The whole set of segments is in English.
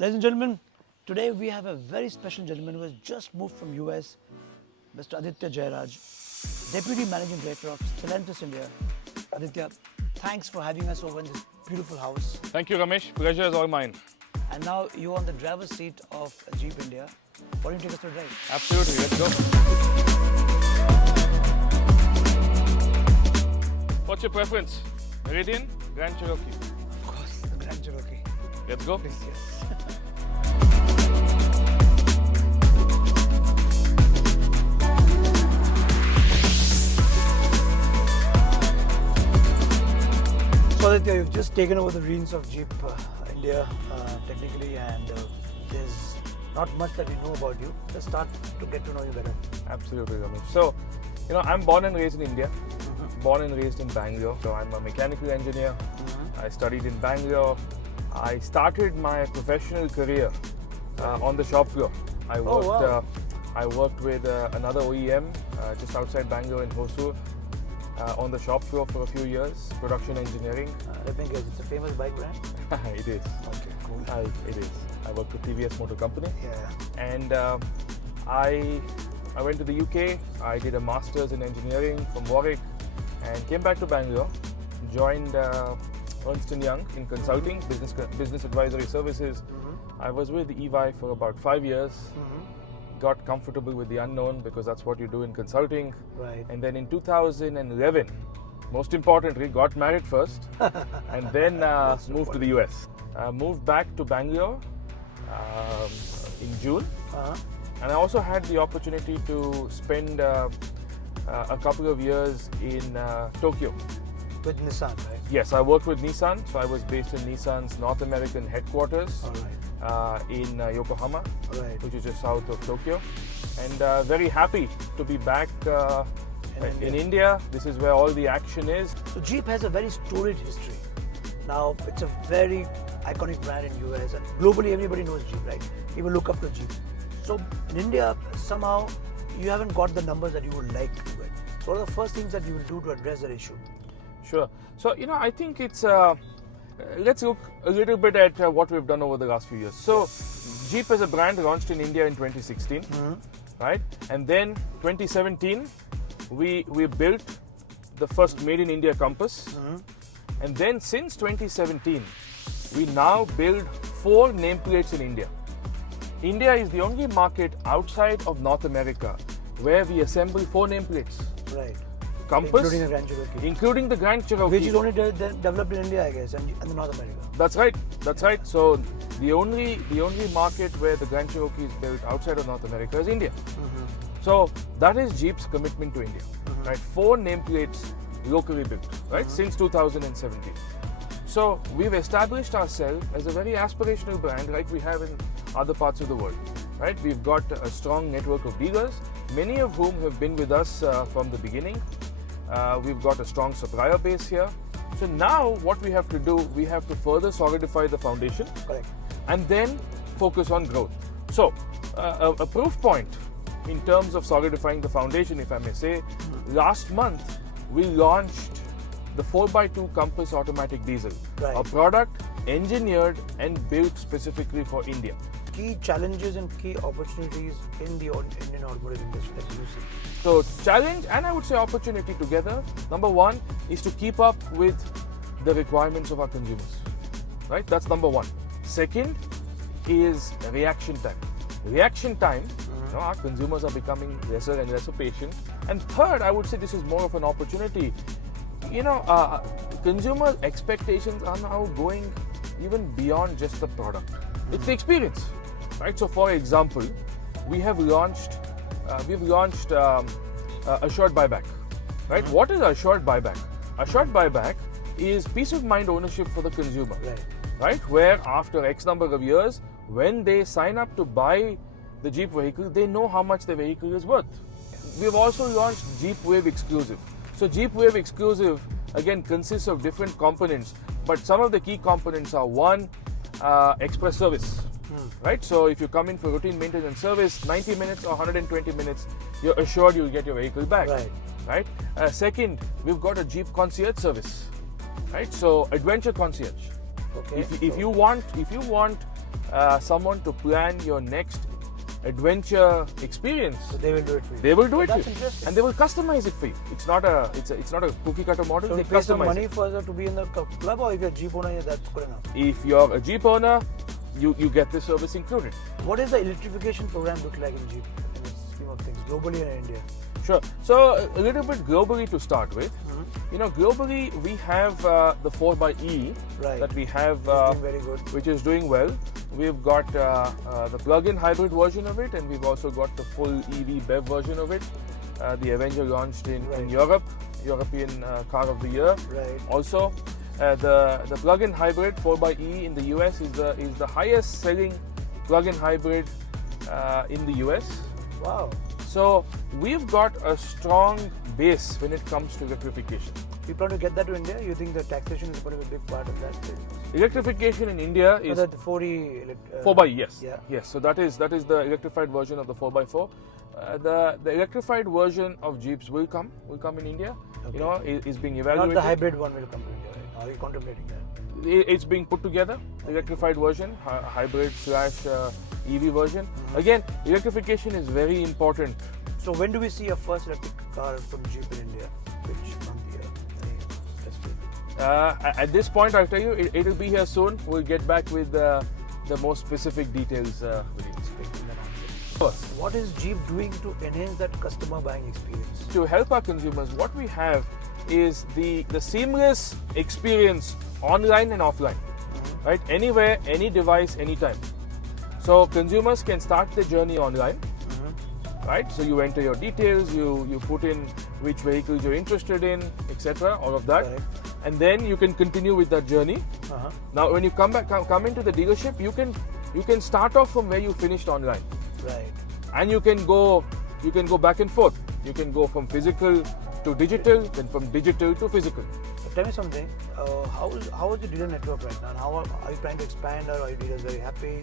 Ladies and gentlemen, today we have a very special gentleman who has just moved from US, Mr. Aditya Jairaj, Deputy Managing Director of Stellantis India. Aditya, thanks for having us over in this beautiful house. Thank you, Ramesh. Pleasure is all mine. And now you're on the driver's seat of Jeep India. Why don't you take us for a drive? Absolutely. Let's go. What's your preference? Meridian, Grand Cherokee? Of course, the Grand Cherokee. Let's go. Please, yes. So Aditya, you've just taken over the reins of Jeep India technically, and there's not much that we know about you. Let's start to get to know you better. Absolutely, Ramesh. So, I'm born and raised in India. Born and raised in Bangalore. So I'm a mechanical engineer. I studied in Bangalore. I started my professional career on the shop floor. I worked with another OEM just outside Bangalore in Hosur on the shop floor for a few years, production engineering. Let me guess, it's a famous bike brand? It is. Okay, cool. It is. I worked for TVS Motor Company. Yeah. And I went to the UK. I did a master's in engineering from Warwick and came back to Bangalore. Joined Ernst & Young in consulting, business advisory services. I was with EY for about 5 years. Got comfortable with the unknown because that's what you do in consulting. Right. And then in 2011, most importantly, got married first and then moved to the US. Moved back to Bangalore in June. And I also had the opportunity to spend a couple of years in Tokyo. With Nissan, right? Yes, I worked with Nissan. So I was based in Nissan's North American headquarters in Yokohama, which is just south of Tokyo. And very happy to be back in India. This is where all the action is. So Jeep has a very storied history. Now, it's a very iconic brand in US, and globally everybody knows Jeep, right? People look up to Jeep. So in India, somehow you haven't got the numbers that you would like to get. So what are the first things that you will do to address that issue? Sure. So, I think it's, let's look a little bit at what we've done over the last few years. So, Jeep as a brand launched in India in 2016, right? And then 2017, we built the first Made in India Compass. And then since 2017, we now build 4 nameplates in India. India is the only market outside of North America where we assemble 4 nameplates. Right. Compass, including the Grand Cherokee. Including the Grand Cherokee. Which is only developed in India, I guess, and in North America. That's right. That's right. So the only market where the Grand Cherokee is built outside of North America is India. So that is Jeep's commitment to India. Right, 4 nameplates locally built. Right, since 2017. So we've established ourselves as a very aspirational brand, like we have in other parts of the world. Right, we've got a strong network of dealers, many of whom have been with us from the beginning. We've got a strong supplier base here. So now what we have to do, we have to further solidify the foundation. Correct. And then focus on growth. So a proof point in terms of solidifying the foundation, if I may say, last month we launched the 4x2 Compass automatic diesel, a product engineered and built specifically for India. Key challenges and key opportunities in the Indian automotive industry that you see? So challenge and I would say opportunity together. Number one is to keep up with the requirements of our consumers. Right? That's number one. Second is reaction time. Reaction time, our consumers are becoming lesser and lesser patient. And third, I would say this is more of an opportunity. Consumer expectations are now going even beyond just the product. It's the experience. Right? So for example, we've launched assured buyback. Right? What is assured buyback? Assured buyback is peace of mind ownership for the consumer. Right? Where after X number of years, when they sign up to buy the Jeep vehicle, they know how much the vehicle is worth. We've also launched Jeep Wave Exclusive. So Jeep Wave Exclusive again consists of different components, but some of the key components are one, express service. Right? So if you come in for routine maintenance service, 90 minutes or 120 minutes, you're assured you'll get your vehicle back. Right? Second, we've got a Jeep concierge service. Right? So adventure concierge. Okay. If you want someone to plan your next adventure experience, So they will do it for you. they will do it That's for you, interesting. and they will customize it for you. It's not a cookie cutter model. So They you pay some customize money it. for to be in the club, or if you're a Jeep owner, that's good enough. If you're a Jeep owner, you get this service included. What does the electrification program look like in Jeep in the scheme of things, globally and in India? Sure. So a little bit globally to start with. Mm-hmm. You know, globally we have the 4xe Right. that we have, It's doing very good. which is doing well. We've got the plug-in hybrid version of it, and we've also got the full EV BEV version of it. The Avenger launched in Right. Europe, European Car of the Year. Right. Also, the plug-in hybrid 4xe in the US is the highest selling plug-in hybrid in the US. Wow. So we've got a strong base when it comes to electrification. You plan to get that to India? You think the taxation is going to be a big part of that? Electrification in India So is that the 4E 4xe, yes. Yeah. Yes, so that is the electrified version of the 4x4. The electrified version of Jeeps will come in India. Okay. You know, is being Not evaluated. the hybrid one will come to India, right? Are you contemplating that? It's being put together, electrified version, hybrid / EV version. Mm-hmm. Again, electrification is very important. So when do we see a first electric car from Jeep in India? Which month year? At this point, I'll tell you, it'll be here soon. We'll get back with the more specific details with you. Expecting that answer. What is Jeep doing to enhance that customer buying experience? To help our consumers, what we have is the seamless experience online and offline, right? Anywhere, any device, anytime. So consumers can start their journey online, right? So you enter your details, you put in which vehicles you're interested in, etc. All of that, Correct. and then you can continue with that journey. Uh-huh. Now, when you come into the dealership, you can start off from where you finished online, Right. and you can go back and forth. You can go from physical to digital, then from digital to physical. So tell me something. How is the dealer network right now? And how are you trying to expand, or are your dealers very happy?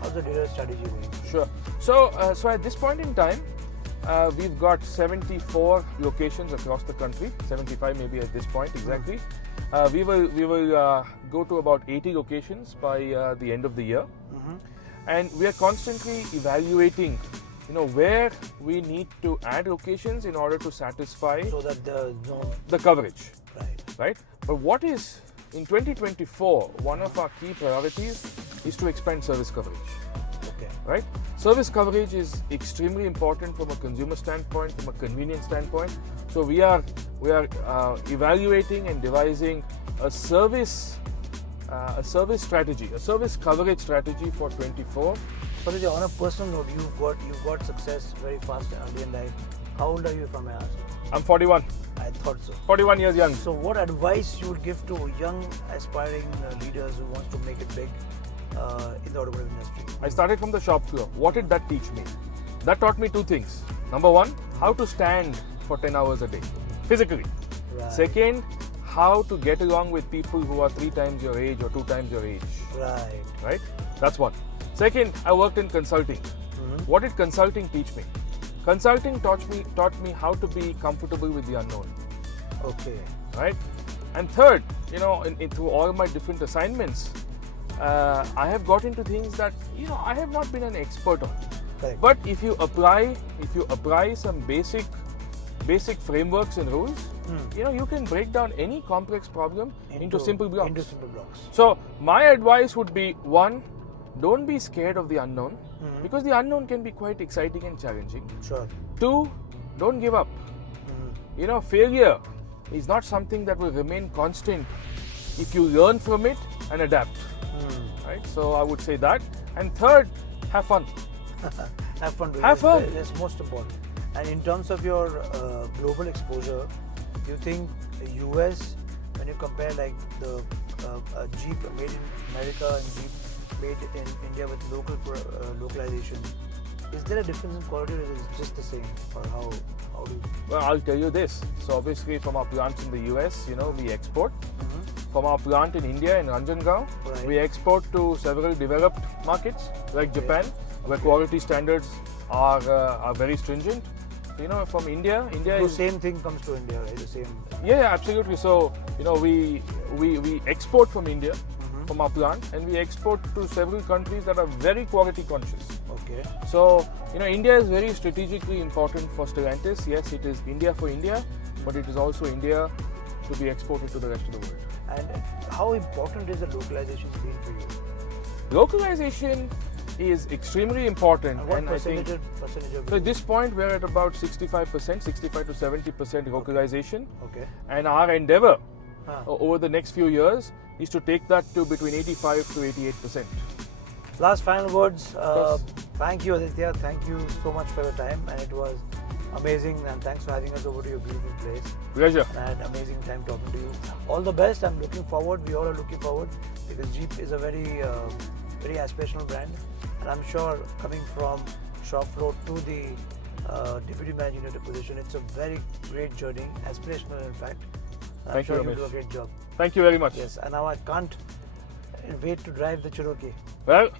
How's the dealer strategy going? Sure. So at this point in time, we've got 74 locations across the country. 75 maybe at this point exactly. We will go to about 80 locations by the end of the year, and we are constantly evaluating, you know, where we need to add locations in order to satisfy So that the coverage, right. right? But what is in 2024, one of our key priorities is to expand service coverage. Okay. Right? Service coverage is extremely important from a consumer standpoint, from a convenience standpoint. So we are evaluating and devising a service strategy, a service coverage strategy for 24. But on a personal note, you've got success very fast and early in life. How old are you, if I may ask? I'm 41. I thought so. 41 years young. So what advice you would give to young aspiring leaders who wants to make it big in the automotive industry? I started from the shop floor. What did that teach me? That taught me two things. Number one, how to stand for 10 hours a day, physically. Right. Second, how to get along with people who are 3 times your age or 2 times your age. Right. Right? That's one. Second, I worked in consulting. What did consulting teach me? Consulting taught me how to be comfortable with the unknown. Okay. Right? And third, you know, through all my different assignments, I have got into things that, you know, I have not been an expert on. Correct. But if you apply some basic frameworks and rules, you know, you can break down any complex problem into simple blocks. Into simple blocks. So my advice would be, one, don't be scared of the unknown, because the unknown can be quite exciting and challenging. Sure. 2, don't give up. You know, failure is not something that will remain constant if you learn from it and adapt. Right? So I would say that. And third, have fun. Have fun. Have fun. That's most important. And in terms of your global exposure, do you think the US, when you compare like the Jeep made in America and Jeep made in India with localization, is there a difference in quality, or is it just the same? Or how do you? Well, I'll tell you this. So obviously from our plants in the US, you know, we export. From our plant in India, in Ranjangaon, Right. we export to several developed markets like Japan, where quality standards are very stringent. You know, from India The is same thing comes to India, right? The same. yeah, absolutely. So you know, we export from India, from our plant, and we export to several countries that are very quality conscious. Okay. So, India is very strategically important for Stellantis. Yes, it is India for India, but it is also India to be exported to the rest of the world. And how important is the localization been for you? Localization is extremely important. And what and percentage of so at this point, we're at about 65% to 70% localization. Okay. And our endeavor Huh. over the next few years is to take that to between 85 to 88%. Last final words. course. Thank you, Aditya. Thank you so much for your time, and it was amazing. And thanks for having us over to your beautiful place. Pleasure. I had an amazing time talking to you. All the best. I'm looking forward. We all are looking forward because Jeep is a very aspirational brand, and I'm sure coming from shop floor to the deputy managing director position, it's a very great journey, aspirational in fact. I'm Thank sure you, you do a Ramesh. great job. Thank you very much. Yes, and now I can't wait to drive the Cherokee. Well,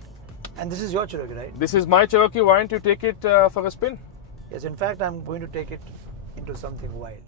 And this is your Cherokee, right? this is my Cherokee. Why don't you take it for a spin? Yes, in fact, I'm going to take it into something wild.